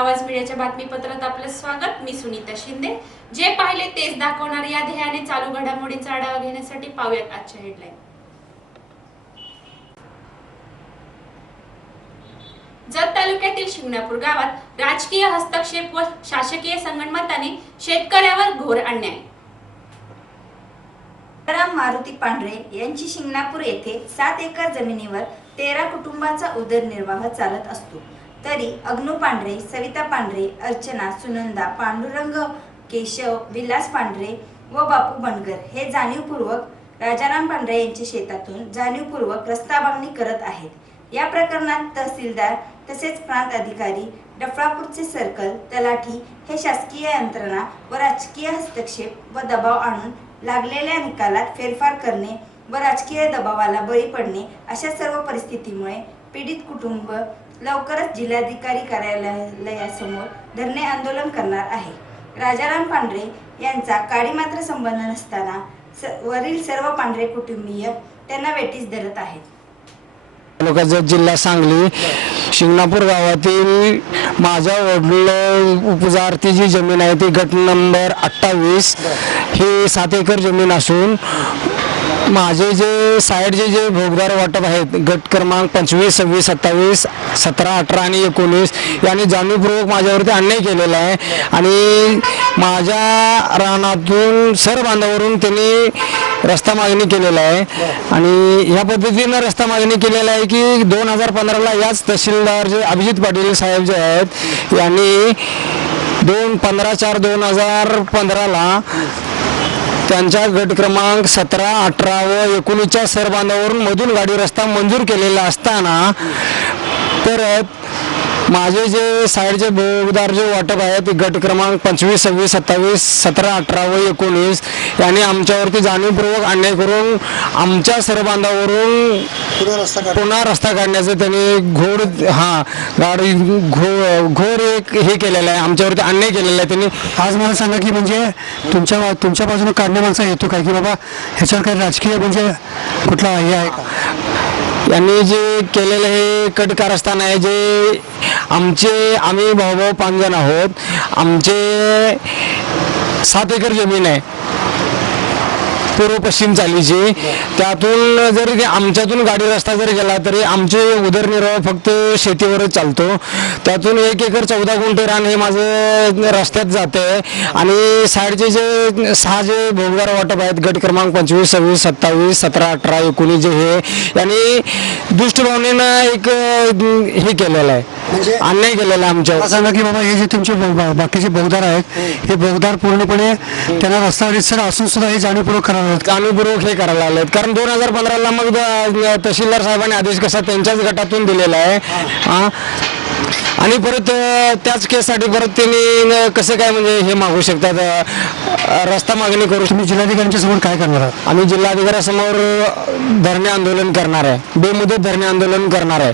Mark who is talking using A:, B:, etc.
A: आवाज मीडियाच्या बातमीपत्रात आपलं स्वागत. मी सुनीता शिंदे. जे पाहिले तेच दाखवणार या ध्येयाने चालू घडामोडीचा आढावा घेण्यासाठी पाहूयात आजच्या हेडलाईन जत तालुक्यातील शिंगणापूर गावात राजकीय हस्तक्षेप व शासकीय संगणमताने शेतकऱ्यावर घोर अन्याय.
B: मारुती पांढरे यांची शिंगणापूर येथे सात एकर जमिनीवर तेरा कुटुंबाचा उदरनिर्वाह चालत असतो. तरी अग्नू पांढरे सविता पांढरे अर्चना सुनंदा पांडुरंग केशव विलास पांढरे व बापू बनगर हे जाणीवपूर्वक राजाराम पांढरे यांच्या शेतातून जाणीवपूर्वक रस्ता करत आहेत. या प्रकरणात तहसीलदार तसेच प्रांत अधिकारी डफळापूरचे सर्कल तलाठी हे शासकीय यंत्रणा व राजकीय हस्तक्षेप व दबाव आणून लागलेल्या निकालात फेरफार करणे व राजकीय दबावाला बळी पडणे अशा सर्व परिस्थितीमुळे पीडित कुटुंब लवकरच जिल्हाधिकारी कार्यालयासमोर धरणे आंदोलन करणार आहे. राजाराम पांढरे यांचा काळी मात्र संबंध नसताना स वरील सर्व पांढरे कुटुंबीय त्यांना वेटीस धरत आहेत.
C: तालुक्याचा जिल्हा सांगली शिंगणापूर गावातील माझ्या वडील उपजारती जी जमीन आहे ती गट नंबर अठ्ठावीस. ही सात एकर जमीन असून माझे जे साईडचे जे भोगदार वाटप आहेत गट क्रमांक पंचवीस सव्वीस सत्तावीस सतरा अठरा आणि एकोणीस यांनी जाणीवपूर्वक माझ्यावरती अन्याय केलेला आहे. आणि माझ्या रानातून सर बांधावरून त्यांनी रस्ता मागणी केलेला आहे. आणि ह्या पद्धतीनं रस्ता मागणी केलेला आहे की दोन हजार पंधराला याच तहसीलदार जे अभिजित पाटील साहेब जे आहेत यांनी दोन पंधरा चार दोन हजार पंधराला त्यांच्या गट क्रमांक सतरा अठरा व एकोणीसच्या सरबांधावरून मधून गाडी रस्ता मंजूर केलेला असताना परत माझे जे साईडचे बहुदार जे वाटप आहे ते गट क्रमांक पंचवीस सव्वीस सत्तावीस सतरा अठरा व एकोणीस यांनी आमच्यावरती जाणीवपूर्वक अन्याय करून आमच्या सरबांधावरून पुन्हा रस्ता काढण्याचं त्यांनी घोड हा गाडी घो घोर एक हे केलेलं आहे. आमच्यावरती अन्याय केलेला आहे त्यांनी.
D: आज मला सांगा की म्हणजे तुमच्या तुमच्या बाजूने काढण्यामागचा हेतू काय? की बाबा ह्याच्यावर काही राजकीय म्हणजे कुठला हे आहे का?
C: यांनी जे केलेलं हे कट कारस्थान आहे जे आमचे आम्ही भाऊभाऊ पाच जण आहोत. आमचे सात एकर जमीन आहे. पूर्व पश्चिम चालीची. त्यातून जरी ते आमच्यातून गाडी रस्ता जरी गेला तरी आमचे उदरनिर्वाह फक्त शेतीवरच चालतो. त्यातून एक एकर चौदा गुंठे रान हे माझं रस्त्यात जाते. आणि साईडचे जे सहा जे भोगदार वाटप आहेत गट क्रमांक पंचवीस सव्वीस सत्तावीस सतरा अठरा एकोणीस जे हे यांनी दुष्टभावनेनं एक हे केलेलं आहे.
D: म्हणजे-
C: अन्याय केलेला आहे आमच्यावर.
D: मला सांगा की बाबा हे जे तुमचे बाकीचे बोगदार आहेत हे बोगदार पूर्णपणे त्यांना रस्ता रितसर असून सुद्धा हे जाणीवपूर्वक करावे
C: जाणीवपूर्वक हे करायला लागलेत. कारण दोन हजार पंधराला मग द- तहसीलदार साहेबांनी आदेश कसा त्यांच्याच गटातून दिलेला आहे. हा. आणि परत अ, त्याच केससाठी परत त्यांनी अ, कसं काय म्हणजे हे मागू शकतात? अ, रस्ता मागणी करू
D: तुम्ही जिल्हाधिकाऱ्यांच्या समोर काय करणार आहात?
C: आम्ही जिल्हाधिकाऱ्यासमोर धरणे आंदोलन करणार आहे. बेमुदत धरणे आंदोलन करणार आहे.